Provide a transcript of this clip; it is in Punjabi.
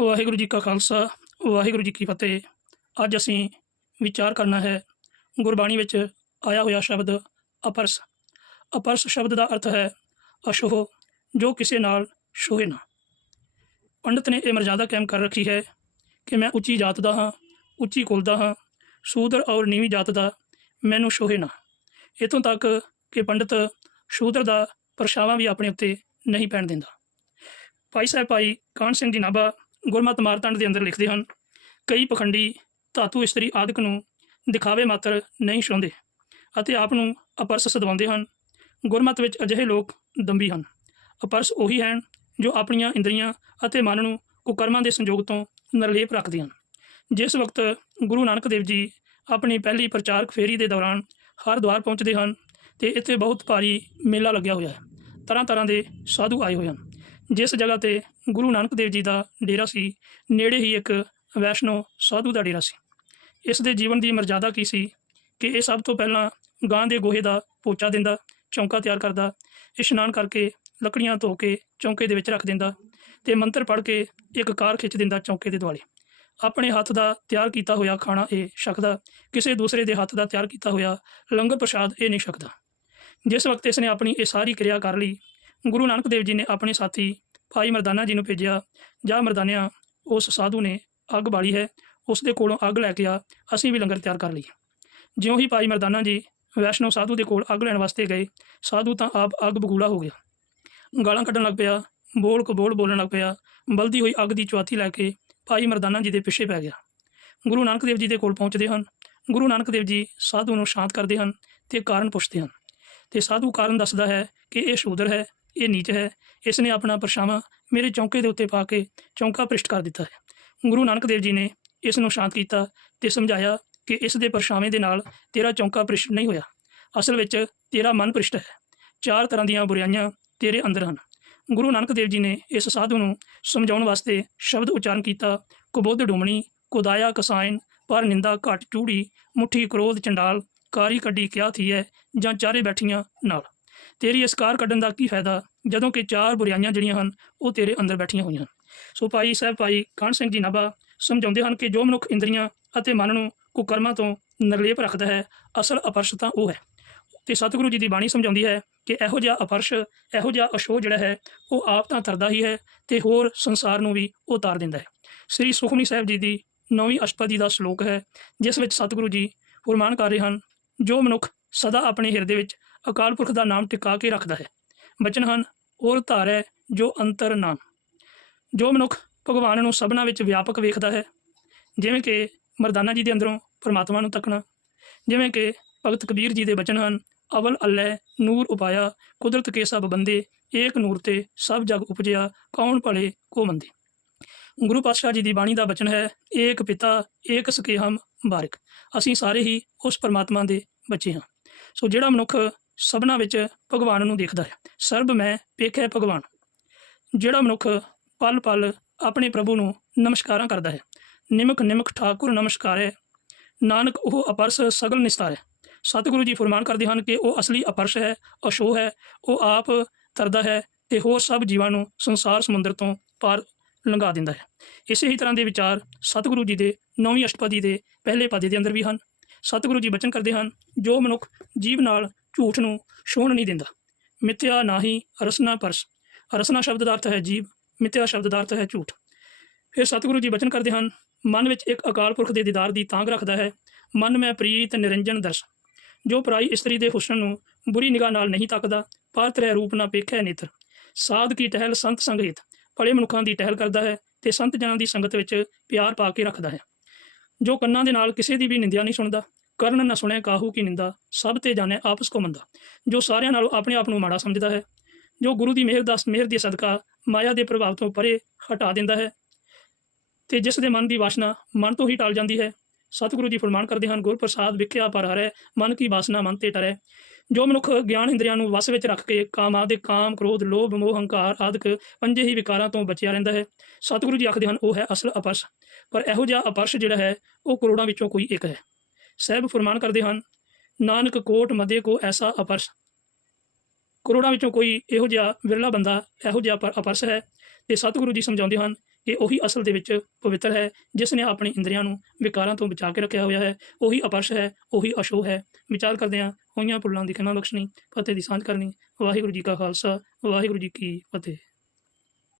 ਵਾਹਿਗੁਰੂ ਜੀ ਕਾ ਖਾਲਸਾ, ਵਾਹਿਗੁਰੂ ਜੀ ਕੀ ਫਤਿਹ। ਅੱਜ ਅਸੀਂ ਵਿਚਾਰ ਕਰਨਾ ਹੈ, ਗੁਰਬਾਣੀ ਵਿੱਚ ਆਇਆ ਹੋਇਆ ਸ਼ਬਦ ਅਪਰਸ। ਅਪਰਸ ਸ਼ਬਦ ਦਾ ਅਰਥ ਹੈ, ਅਸ਼ੋਹ, ਜੋ ਕਿਸੇ ਨਾਲ ਛੋਹੇ ਨਾ। ਪੰਡਤ ਨੇ ਇਹ ਮਰਜ਼ਾਦਾ ਕਾਇਮ ਕਰ ਰੱਖੀ ਹੈ ਕਿ ਮੈਂ ਉੱਚੀ ਜਾਤ ਦਾ ਹਾਂ, ਉੱਚੀ ਕੁਲ ਦਾ ਹਾਂ, ਸ਼ੂਦਰ ਔਰ ਨੀਵੀਂ ਜਾਤ ਦਾ ਮੈਨੂੰ ਛੋਹੇ ਨਾ। ਇਤੋਂ ਤੱਕ ਕਿ ਪੰਡਤ ਸ਼ੂਦਰ ਦਾ ਪਰਛਾਵਾਂ ਵੀ ਆਪਣੇ ਉੱਤੇ ਨਹੀਂ ਪੈਣ ਦਿੰਦਾ। ਭਾਈ ਸਾਹਿਬ, ਭਾਈ ਕਾਹਨ ਸਿੰਘ ਜੀ ਨਾਭਾ ਗੁਰਮਤ ਮਾਰਤੰਡ ਦੇ ਅੰਦਰ ਲਿਖਦੇ ਹਨ, ਕਈ ਪਖੰਡੀ ਧਾਤੂ ਇਸਤਰੀ ਆਦਿਕ ਨੂੰ ਦਿਖਾਵੇ ਮਾਤਰ ਨਹੀਂ ਛੋਂਦੇ ਅਤੇ ਆਪ ਨੂੰ ਅਪਰਸ ਸਦਵਾਉਂਦੇ ਹਨ। ਗੁਰਮਤਿ ਵਿੱਚ ਅਜਿਹੇ ਲੋਕ ਦੰਬੀ ਹਨ। ਅਪਰਸ ਉਹੀ ਹਨ ਜੋ ਆਪਣੀਆਂ ਇੰਦਰੀਆਂ ਅਤੇ ਮਨ ਨੂੰ ਕੁਕਰਮਾਂ ਦੇ ਸੰਯੋਗ ਤੋਂ ਨਿਰਲੇਪ ਰੱਖਦੇ ਹਨ। ਜਿਸ ਵਕਤ ਗੁਰੂ ਨਾਨਕ ਦੇਵ ਜੀ ਆਪਣੀ ਪਹਿਲੀ ਪ੍ਰਚਾਰਕ ਫੇਰੀ ਦੇ ਦੌਰਾਨ ਹਰਿਦੁਆਰ ਪਹੁੰਚਦੇ ਹਨ, ਤੇ ਇੱਥੇ ਬਹੁਤ ਭਾਰੀ ਮੇਲਾ ਲੱਗਿਆ ਹੋਇਆ ਹੈ। ਤਰ੍ਹਾਂ ਤਰ੍ਹਾਂ ਦੇ ਸਾਧੂ ਆਏ ਹੋਏ ਹਨ। ਜਿਸ ਜਗ੍ਹਾ ਤੇ ਗੁਰੂ ਨਾਨਕ ਦੇਵ ਜੀ ਦਾ ਡੇਰਾ ਸੀ, ਨੇੜੇ ਹੀ ਇੱਕ ਵੈਸ਼ਨੋ ਸਾਧੂ ਦਾ ਡੇਰਾ ਸੀ। ਇਸ ਦੇ ਜੀਵਨ ਦੀ ਮਰਜ਼ਾਦਾ ਕੀ ਸੀ ਕਿ ਇਹ ਸਭ ਤੋਂ ਪਹਿਲਾਂ ਗਾਂ ਦੇ ਗੋਹੇ ਦਾ ਪੋਚਾ ਦਿੰਦਾ, ਚੌਂਕਾ ਤਿਆਰ ਕਰਦਾ, ਇਸ਼ਨਾਨ ਕਰਕੇ ਲੱਕੜੀਆਂ ਧੋ ਕੇ ਚੌਂਕੇ ਦੇ ਵਿੱਚ ਰੱਖ ਦਿੰਦਾ ਤੇ ਮੰਤਰ ਪੜ੍ਹ ਕੇ ਇੱਕ ਕਾਰ ਖਿੱਚ ਦਿੰਦਾ ਚੌਂਕੇ ਦੇ ਦੁਆਲੇ। ਆਪਣੇ ਹੱਥ ਦਾ ਤਿਆਰ ਕੀਤਾ ਹੋਇਆ ਖਾਣਾ ਇਹ ਛਕਦਾ, ਕਿਸੇ ਦੂਸਰੇ ਦੇ ਹੱਥ ਦਾ ਤਿਆਰ ਕੀਤਾ ਹੋਇਆ ਲੰਗਰ ਪ੍ਰਸ਼ਾਦ ਇਹ ਨਹੀਂ ਛਕਦਾ। ਜਿਸ ਵਕਤ ਇਸ ਨੇ ਆਪਣੀ ਇਹ ਸਾਰੀ ਕਿਰਿਆ ਕਰ ਲਈ ਗੁਰੂ ਨਾਨਕ ਦੇਵ ਜੀ ਨੇ ਆਪਣੇ ਸਾਥੀ ਭਾਈ ਮਰਦਾਨਾ ਜੀ ਨੂੰ ਭੇਜਿਆ, ਜਾ ਮਰਦਾਨਿਆ, ਉਸ ਸਾਧੂ ਨੇ ਅੱਗ ਬਾਲੀ ਹੈ ਉਸ ਦੇ ਕੋਲੋਂ ਅੱਗ ਲੈ ਕੇ ਆ, ਅਸੀਂ ਵੀ ਲੰਗਰ ਤਿਆਰ ਕਰ ਲਈਏ। ਜਿਉਂ ਹੀ ਭਾਈ ਮਰਦਾਨਾ ਜੀ ਵੈਸ਼ਨੋ ਸਾਧੂ ਦੇ ਕੋਲ ਅੱਗ ਲੈਣ ਵਾਸਤੇ ਗਏ, ਸਾਧੂ ਤਾਂ ਆਪ ਅੱਗ ਬਗੂਲਾ ਹੋ ਗਿਆ। ਗਾਲਾਂ ਕੱਢਣ ਲੱਗ ਪਿਆ, ਬੋਲ ਕਬੋਲ ਬੋਲਣ ਲੱਗ ਪਿਆ, ਬਲਦੀ ਹੋਈ ਅੱਗ ਦੀ ਚੁਆਤੀ ਲੈ ਕੇ ਭਾਈ ਮਰਦਾਨਾ ਜੀ ਦੇ ਪਿੱਛੇ ਪੈ ਗਿਆ। ਗੁਰੂ ਨਾਨਕ ਦੇਵ ਜੀ ਦੇ ਕੋਲ ਪਹੁੰਚਦੇ ਹਨ, ਗੁਰੂ ਨਾਨਕ ਦੇਵ ਜੀ ਸਾਧੂ ਨੂੰ ਸ਼ਾਂਤ ਕਰਦੇ ਹਨ ਤੇ ਕਾਰਨ ਪੁੱਛਦੇ ਹਨ। ਤੇ ਸਾਧੂ ਕਾਰਨ ਦੱਸਦਾ ਹੈ ਕਿ ਇਹ ਸ਼ੂਦਰ ਹੈ ਇਹ ਨੀਚ ਹੈ। ਇਸ ਨੇ ਆਪਣਾ ਪਰਛਾਵਾਂ ਮੇਰੇ ਚੌਂਕੇ ਦੇ ਉੱਤੇ ਪਾ ਕੇ ਚੌਂਕਾ ਪ੍ਰਿਸ਼ਟ ਕਰ ਦਿੱਤਾ ਹੈ। ਗੁਰੂ ਨਾਨਕ ਦੇਵ ਜੀ ਨੇ ਇਸ ਨੂੰ ਸ਼ਾਂਤ ਕੀਤਾ ਤੇ ਸਮਝਾਇਆ ਕਿ ਇਸ ਦੇ ਪਰਛਾਵੇਂ ਦੇ ਨਾਲ ਤੇਰਾ ਚੌਂਕਾ ਪ੍ਰਿਸ਼ਟ ਨਹੀਂ ਹੋਇਆ। ਅਸਲ ਵਿੱਚ ਤੇਰਾ ਮਨ ਭ੍ਰਿਸ਼ਟ ਹੈ। ਚਾਰ ਤਰ੍ਹਾਂ ਦੀਆਂ ਬੁਰਾਈਆਂ ਤੇਰੇ ਅੰਦਰ ਹਨ। ਗੁਰੂ ਨਾਨਕ ਦੇਵ ਜੀ ਨੇ ਇਸ ਸਾਧੂ ਨੂੰ ਸਮਝਾਉਣ ਵਾਸਤੇ ਸ਼ਬਦ ਉਚਾਰਨ ਕੀਤਾ, ਕੁਬੁੱਧ ਡੁਮਣੀ, ਕੁਦਾਇਆ ਕਸਾਇਨ, ਪਰ ਨਿੰਦਾ ਘਟ ਚੂੜੀ, ਮੁੱਠੀ ਕ੍ਰੋਧ ਚੰਡਾਲ, ਕਾਰੀ ਕੱਢੀ ਕਿਆ ਥੀ ਹੈ ਜਾਂ ਚਾਰੇ ਬੈਠੀਆਂ ਨਾਲ। ਤੇਰੀ ਇਸ ਕਾਰ ਕੱਢਣ ਦਾ ਕੀ ਫਾਇਦਾ? ਜਦੋਂ ਕਿ ਚਾਰ ਬੁਰਾਈਆਂ ਜਿਹੜੀਆਂ ਹਨ, ਉਹ ਤੇਰੇ ਅੰਦਰ ਬੈਠੀਆਂ ਹੋਈਆਂ। ਹਨ ਸੋ ਭਾਈ ਸਾਹਿਬ, ਭਾਈ ਕਾਹਨ ਸਿੰਘ ਜੀ ਨਾਭਾ ਸਮਝਾਉਂਦੇ ਹਨ ਕਿ ਜੋ ਮਨੁੱਖ ਇੰਦਰੀਆਂ ਅਤੇ ਮਨ ਨੂੰ ਕੁਕਰਮਾਂ ਤੋਂ ਨਿਰਲੇਪ ਰੱਖਦਾ ਹੈ, ਅਸਲ ਅਪਰਸ਼ ਤਾਂ ਉਹ ਹੈ। ਤੇ ਸਤਿਗੁਰੂ ਜੀ ਦੀ ਬਾਣੀ ਸਮਝਾਉਂਦੀ ਹੈ ਕਿ ਇਹੋ ਜਿਹਾ ਅਪਰਸ਼, ਇਹੋ ਜਿਹਾ ਅਸ਼ੋ ਜਿਹੜਾ ਹੈ, ਉਹ ਆਪ ਤਾਂ ਤਰਦਾ ਹੀ ਹੈ ਤੇ ਹੋਰ ਸੰਸਾਰ ਨੂੰ ਵੀ ਉਹ ਤਾਰ ਦਿੰਦਾ ਹੈ। ਸ੍ਰੀ ਸੁਖਮਨੀ ਸਾਹਿਬ ਜੀ ਦੀ ਨੌਵੀਂ ਅਸ਼ਟਪਦੀ ਦਾ ਸ਼ਲੋਕ ਹੈ, ਜਿਸ ਵਿੱਚ ਸਤਿਗੁਰੂ ਜੀ ਫਰਮਾਨ ਕਰ ਰਹੇ ਹਨ, ਜੋ ਮਨੁੱਖ ਸਦਾ ਆਪਣੇ ਹਿਰਦੇ ਵਿੱਚ ਅਕਾਲ ਪੁਰਖ ਦਾ ਨਾਮ ਟਿਕਾ ਕੇ ਰੱਖਦਾ ਹੈ। ਬਚਨ ਹਨ, ਔਰ ਧਾਰੈ ਜੋ ਅੰਤਰ ਨਾਮ। ਜੋ ਮਨੁੱਖ ਭਗਵਾਨ ਨੂੰ ਸਭਨਾ ਵਿੱਚ ਵਿਆਪਕ ਵੇਖਦਾ ਹੈ, ਜਿਵੇਂ ਕਿ ਮਰਦਾਨਾ ਜੀ ਦੇ ਅੰਦਰੋਂ ਪਰਮਾਤਮਾ ਨੂੰ ਤੱਕਣਾ, ਜਿਵੇਂ ਕਿ ਭਗਤ ਕਬੀਰ ਜੀ ਦੇ ਬਚਨ ਹਨ, ਅਵਲ ਅੱਲੈ ਨੂਰ ਉਪਾਇਆ, ਕੁਦਰਤ ਕੇ ਸਭ ਬੰਦੇ, ਏਕ ਨੂਰ ਤੇ ਸਭ ਜਗ ਉਪਜਿਆ, ਕੌਣ ਭਲੇ ਕੋ ਮੰਦੇ? ਗੁਰੂ ਪਾਤਸ਼ਾਹ ਜੀ ਦੀ ਬਾਣੀ ਦਾ ਬਚਨ ਹੈ, ਏਕ ਪਿਤਾ, ਏਕ ਸਕੇ ਹਮ ਬਾਰਿਕ। ਅਸੀਂ ਸਾਰੇ ਹੀ ਉਸ ਪਰਮਾਤਮਾ ਦੇ ਬੱਚੇ ਹਾਂ। ਸੋ ਜਿਹੜਾ ਮਨੁੱਖ ਸਭਨਾ ਵਿੱਚ ਭਗਵਾਨ ਨੂੰ ਦੇਖਦਾ ਹੈ। ਸਰਬ ਮੈਂ ਵੇਖਿਆ ਭਗਵਾਨ। ਜਿਹੜਾ ਮਨੁੱਖ ਪਲ ਪਲ ਆਪਣੇ ਪ੍ਰਭੂ ਨੂੰ ਨਮਸਕਾਰਾਂ ਕਰਦਾ ਹੈ, ਨਿਮਕ ਨਿਮਕ ਠਾਕੁਰ ਨਮਸਕਾਰੈ, ਨਾਨਕ ਉਹ ਅਪਰਸ ਸਗਲ ਨਿਸਤਾਰ। ਹੈ ਸਤਿਗੁਰੂ ਜੀ ਫਰਮਾਨ ਕਰਦੇ ਹਨ ਕਿ ਉਹ ਅਸਲੀ ਅਪਰਸ਼ ਹੈ ਅਸ਼ੋ ਹੈ, ਉਹ ਆਪ ਤਰਦਾ ਹੈ ਤੇ ਹੋਰ ਸਭ ਜੀਵਾਂ ਨੂੰ ਸੰਸਾਰ ਸਮੁੰਦਰ ਤੋਂ ਪਾਰ ਲੰਘਾ ਦਿੰਦਾ ਹੈ। ਇਸੇ ਹੀ ਤਰ੍ਹਾਂ ਦੇ ਵਿਚਾਰ ਸਤਿਗੁਰੂ ਜੀ ਦੇ ਨੌਵੀਂ ਅਸ਼ਟਪਦੀ ਦੇ ਪਹਿਲੇ ਪਾਦੇ ਦੇ ਅੰਦਰ ਵੀ ਹਨ। ਸਤਿਗੁਰੂ ਜੀ ਬਚਨ ਕਰਦੇ ਹਨ, ਜੋ ਮਨੁੱਖ ਜੀਵ ਨਾਲ ਝੂਠ ਨੂੰ ਛੋਣ ਨਹੀਂ ਦਿੰਦਾ। ਮਿੱਥਿਆ ਨਾਹੀ ਰਸਨਾ ਪਰਸ। ਰਸਨਾ ਸ਼ਬਦ ਦਾ ਅਰਥ ਹੈ ਜੀਵ ਮਿੱਥਿਆ ਸ਼ਬਦ ਦਾ ਅਰਥ ਹੈ ਝੂਠ। ਫਿਰ ਸਤਿਗੁਰੂ ਜੀ ਬਚਨ ਕਰਦੇ ਹਨ, ਮਨ ਵਿੱਚ ਇੱਕ ਅਕਾਲ ਪੁਰਖ ਦੇ ਦੀਦਾਰ ਦੀ ਤਾਂਗ ਰੱਖਦਾ ਹੈ, ਮਨ ਮੈਂ ਪ੍ਰੀਤ ਨਿਰੰਜਨ ਦਰਸ। ਜੋ ਪਰਾਈ ਇਸਤਰੀ ਦੇ ਹੁਸਨ ਨੂੰ ਬੁਰੀ ਨਿਗਾਹ ਨਾਲ ਨਹੀਂ ਤੱਕਦਾ ਪਰ ਤ੍ਰੈ ਰੂਪ ਨਾ ਵੇਖੈ ਨੇਤਰ। ਸਾਧ ਕੀ ਟਹਿਲ ਸੰਤ ਸੰਗੀਤ ਭਲੇ ਮਨੁੱਖਾਂ ਦੀ ਟਹਿਲ ਕਰਦਾ ਹੈ ਤੇ ਸੰਤ ਜਨਾਂ ਦੀ ਸੰਗਤ ਵਿੱਚ ਪਿਆਰ ਪਾ ਕੇ ਰੱਖਦਾ ਹੈ। ਜੋ ਕੰਨਾਂ ਦੇ ਨਾਲ ਕਿਸੇ ਦੀ ਵੀ ਨਿੰਦਿਆ ਨਹੀਂ ਸੁਣਦਾ ਕਰਨ ਨਾ ਸੁਣੈ ਕਾਹੂ ਕੀ ਨਿੰਦਾ, ਸਭ ਤੇ ਜਾਣੈ ਆਪਸ ਕੋ ਮੰਦਾ, ਜੋ ਸਾਰਿਆਂ ਨਾਲੋਂ ਆਪਣੇ ਆਪ ਨੂੰ ਮਾੜਾ ਸਮਝਦਾ ਹੈ, ਜੋ ਗੁਰੂ ਦੀ ਮਿਹਰ ਦਾ, ਮਿਹਰ ਦੀ ਸਦਕਾ ਮਾਇਆ ਦੇ ਪ੍ਰਭਾਵ ਤੋਂ ਪਰੇ ਹਟਾ ਦਿੰਦਾ ਹੈ, ਤੇ ਜਿਸ ਦੇ ਮਨ ਦੀ ਵਾਸਨਾ ਮਨ ਤੋਂ ਹੀ ਟਲ ਜਾਂਦੀ ਹੈ, ਸਤਿਗੁਰੂ ਜੀ ਫਰਮਾਨ ਕਰਦੇ ਹਨ ਗੁਰ ਪ੍ਰਸਾਦ ਵਿਖਿਆ ਪਰ ਹਰੈ, ਮਨ ਕੀ ਵਾਸਨਾ ਮਨ ਤੇ ਟਰੈ, ਜੋ ਮਨੁੱਖ ਗਿਆਨ ਇੰਦਰੀਆਂ ਨੂੰ ਵਸ ਵਿੱਚ ਰੱਖ ਕੇ ਕਾਮ ਆਦਿ ਕਾਮ, ਕ੍ਰੋਧ, ਲੋਭ, ਮੋਹ, ਹੰਕਾਰ ਆਦਿਕ ਪੰਜੇ ਹੀ ਵਿਕਾਰਾਂ ਤੋਂ ਬਚਿਆ ਰਹਿੰਦਾ ਹੈ, ਸਤਿਗੁਰੂ ਜੀ ਆਖਦੇ ਹਨ, ਉਹ ਹੈ ਅਸਲ ਅਪਰਸ਼, ਪਰ ਇਹੋ ਜਿਹਾ ਅਪਰਸ਼ ਜਿਹੜਾ ਹੈ, ਉਹ ਕਰੋੜਾਂ ਵਿੱਚੋਂ ਕੋਈ ਇੱਕ ਹੈ। ਸਹਿਬ ਫਰਮਾਨ ਕਰਦੇ ਹਨ, ਨਾਨਕ ਕੋਟ ਮਦੇ ਕੋ ਐਸਾ ਅਪਰਸ਼। ਕਰੋੜਾਂ ਵਿੱਚੋਂ ਕੋਈ ਇਹੋ ਜਿਹਾ ਵਿਰਲਾ ਬੰਦਾ, ਇਹੋ ਜਿਹਾ ਅਪਰਸ਼ ਹੈ ਤੇ ਸਤਿਗੁਰੂ ਜੀ ਸਮਝਾਉਂਦੇ ਹਨ ਕਿ ਉਹੀ ਅਸਲ ਦੇ ਵਿੱਚ ਪਵਿੱਤਰ ਹੈ, ਜਿਸ ਨੇ ਆਪਣੀ ਇੰਦਰੀਆਂ ਨੂੰ ਵਿਕਾਰਾਂ ਤੋਂ ਬਚਾ ਕੇ ਰੱਖਿਆ ਹੋਇਆ ਹੈ। ਉਹੀ ਅਪਰਸ਼ ਹੈ, ਉਹੀ ਅਸ਼ੋ ਹੈ। ਵਿਚਾਰ ਕਰਦੇ ਹਾਂ, ਹੋਈਆਂ ਭੁੱਲਾਂ ਦੀ ਖਿਮਾ ਬਖਸ਼ਣੀ, ਫਤਿਹ ਦੀ ਸਾਂਝ ਕਰਨੀ। ਵਾਹਿਗੁਰੂ ਜੀ ਕਾ ਖਾਲਸਾ, ਵਾਹਿਗੁਰੂ ਜੀ ਕੀ ਫਤਿਹ।